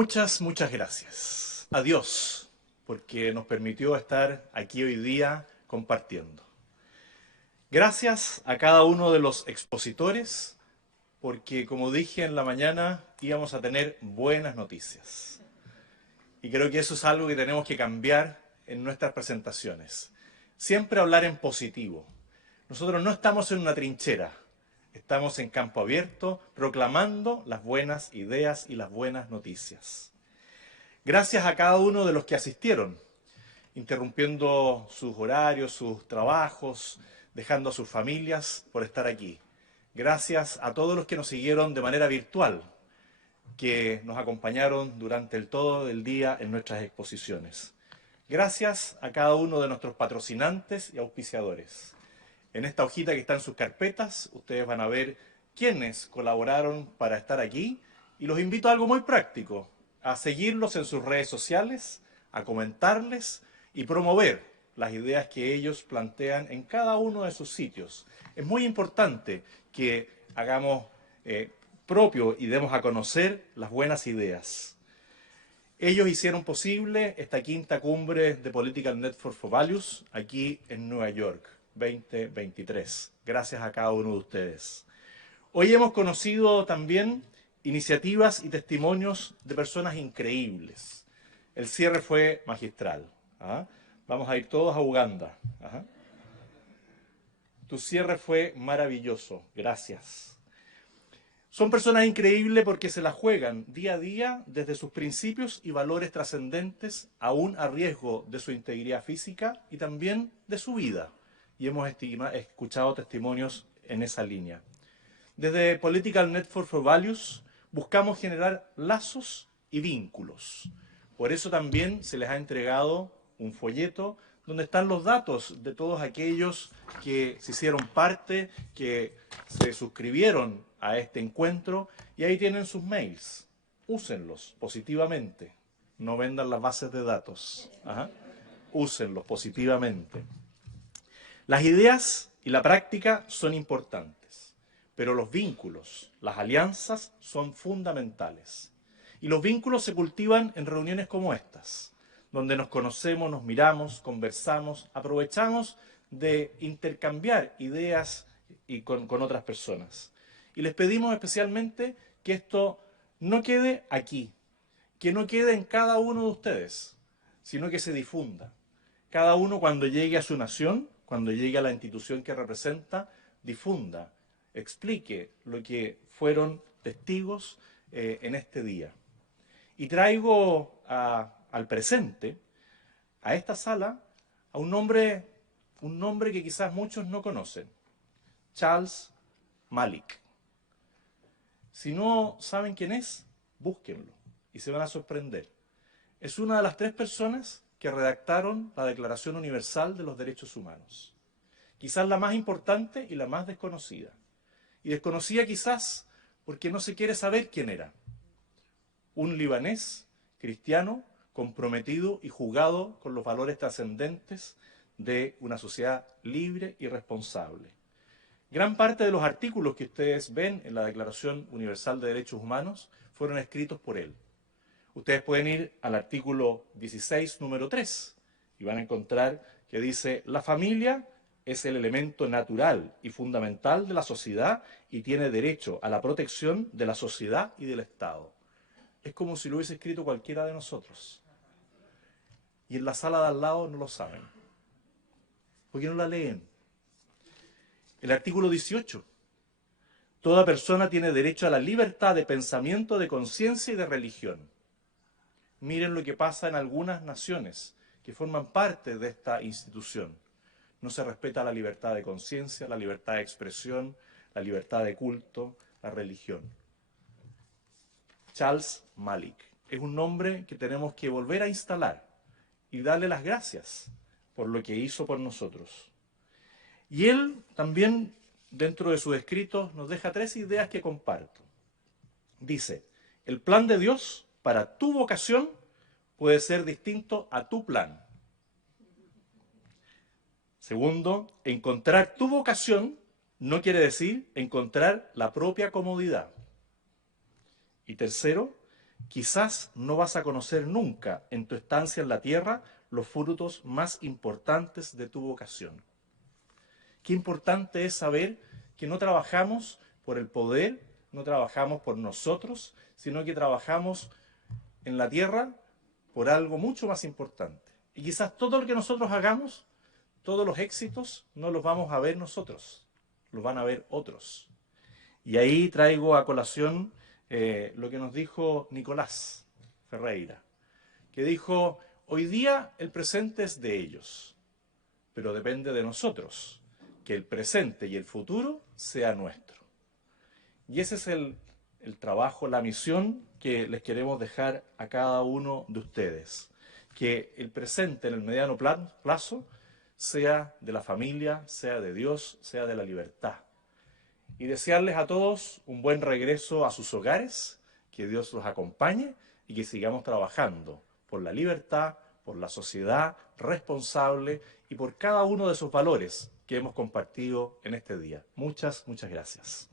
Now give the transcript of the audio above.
Muchas gracias a Dios porque nos permitió estar aquí hoy día compartiendo. Gracias a cada uno de los expositores porque, como dije en la mañana, íbamos a tener buenas noticias. Y creo que eso es algo que tenemos que cambiar en nuestras presentaciones. Siempre hablar en positivo. Nosotros no estamos en una trinchera, estamos en campo abierto proclamando las buenas ideas y las buenas noticias. Gracias a cada uno de los que asistieron, interrumpiendo sus horarios, sus trabajos, dejando a sus familias por estar aquí. Gracias a todos los que nos siguieron de manera virtual, que nos acompañaron durante todo el día en nuestras exposiciones. Gracias a cada uno de nuestros patrocinantes y auspiciadores. En esta hojita que está en sus carpetas, ustedes van a ver quiénes colaboraron para estar aquí y los invito a algo muy práctico, a seguirlos en sus redes sociales, a comentarles y promover las ideas que ellos plantean en cada uno de sus sitios. Es muy importante que hagamos propio y demos a conocer las buenas ideas. Ellos hicieron posible esta quinta cumbre de Political Network for Values aquí en Nueva York, 2023. Gracias a cada uno de ustedes. Hoy hemos conocido también iniciativas y testimonios de personas increíbles. El cierre fue magistral. Vamos a ir todos a Uganda. Tu cierre fue maravilloso. Gracias. Son personas increíbles porque se la juegan día a día desde sus principios y valores trascendentes, aún a riesgo de su integridad física y también de su vida. Y hemos escuchado testimonios en esa línea. Desde Political Network for Values buscamos generar lazos y vínculos. Por eso también se les ha entregado un folleto donde están los datos de todos aquellos que se hicieron parte, que se suscribieron a este encuentro, y ahí tienen sus mails. Úsenlos positivamente. No vendan las bases de datos. Úsenlos positivamente. Las ideas y la práctica son importantes, pero los vínculos, las alianzas son fundamentales. Y los vínculos se cultivan en reuniones como estas, donde nos conocemos, nos miramos, conversamos, aprovechamos de intercambiar ideas con otras personas. Y les pedimos especialmente que esto no quede aquí, que no quede en cada uno de ustedes, sino que se difunda. Cada uno, cuando llegue a su nación, cuando llegue a la institución que representa, difunda, explique lo que fueron testigos en este día. Y traigo al presente, a esta sala, a un nombre que quizás muchos no conocen: Charles Malik. Si no saben quién es, búsquenlo y se van a sorprender. Es una de las 3 personas que redactaron la Declaración Universal de los Derechos Humanos. Quizás la más importante y la más desconocida. Y desconocida quizás porque no se quiere saber quién era. Un libanés cristiano comprometido y jugado con los valores trascendentes de una sociedad libre y responsable. Gran parte de los artículos que ustedes ven en la Declaración Universal de Derechos Humanos fueron escritos por él. Ustedes pueden ir al artículo 16, número 3, y van a encontrar que dice: la familia es el elemento natural y fundamental de la sociedad y tiene derecho a la protección de la sociedad y del Estado. Es como si lo hubiese escrito cualquiera de nosotros. Y en la sala de al lado no lo saben. ¿Por qué no la leen? El artículo 18. Toda persona tiene derecho a la libertad de pensamiento, de conciencia y de religión. Miren lo que pasa en algunas naciones que forman parte de esta institución. No se respeta la libertad de conciencia, la libertad de expresión, la libertad de culto, la religión. Charles Malik es un nombre que tenemos que volver a instalar y darle las gracias por lo que hizo por nosotros. Y él también, dentro de sus escritos, nos deja 3 ideas que comparto. Dice: el plan de Dios para tu vocación puede ser distinto a tu plan. Segundo, encontrar tu vocación no quiere decir encontrar la propia comodidad. Y tercero, quizás no vas a conocer nunca en tu estancia en la tierra los frutos más importantes de tu vocación. Qué importante es saber que no trabajamos por el poder, no trabajamos por nosotros, sino que trabajamos en la tierra por algo mucho más importante. Y quizás todo lo que nosotros hagamos, todos los éxitos, no los vamos a ver nosotros, los van a ver otros. Y ahí traigo a colación lo que nos dijo Nicolás Ferreira, que dijo, hoy día el presente es de ellos, pero depende de nosotros que el presente y el futuro sea nuestro. Y ese es el trabajo, la misión que les queremos dejar a cada uno de ustedes. Que el presente en el mediano plazo sea de la familia, sea de Dios, sea de la libertad. Y desearles a todos un buen regreso a sus hogares, que Dios los acompañe y que sigamos trabajando por la libertad, por la sociedad responsable y por cada uno de esos valores que hemos compartido en este día. Muchas, muchas gracias.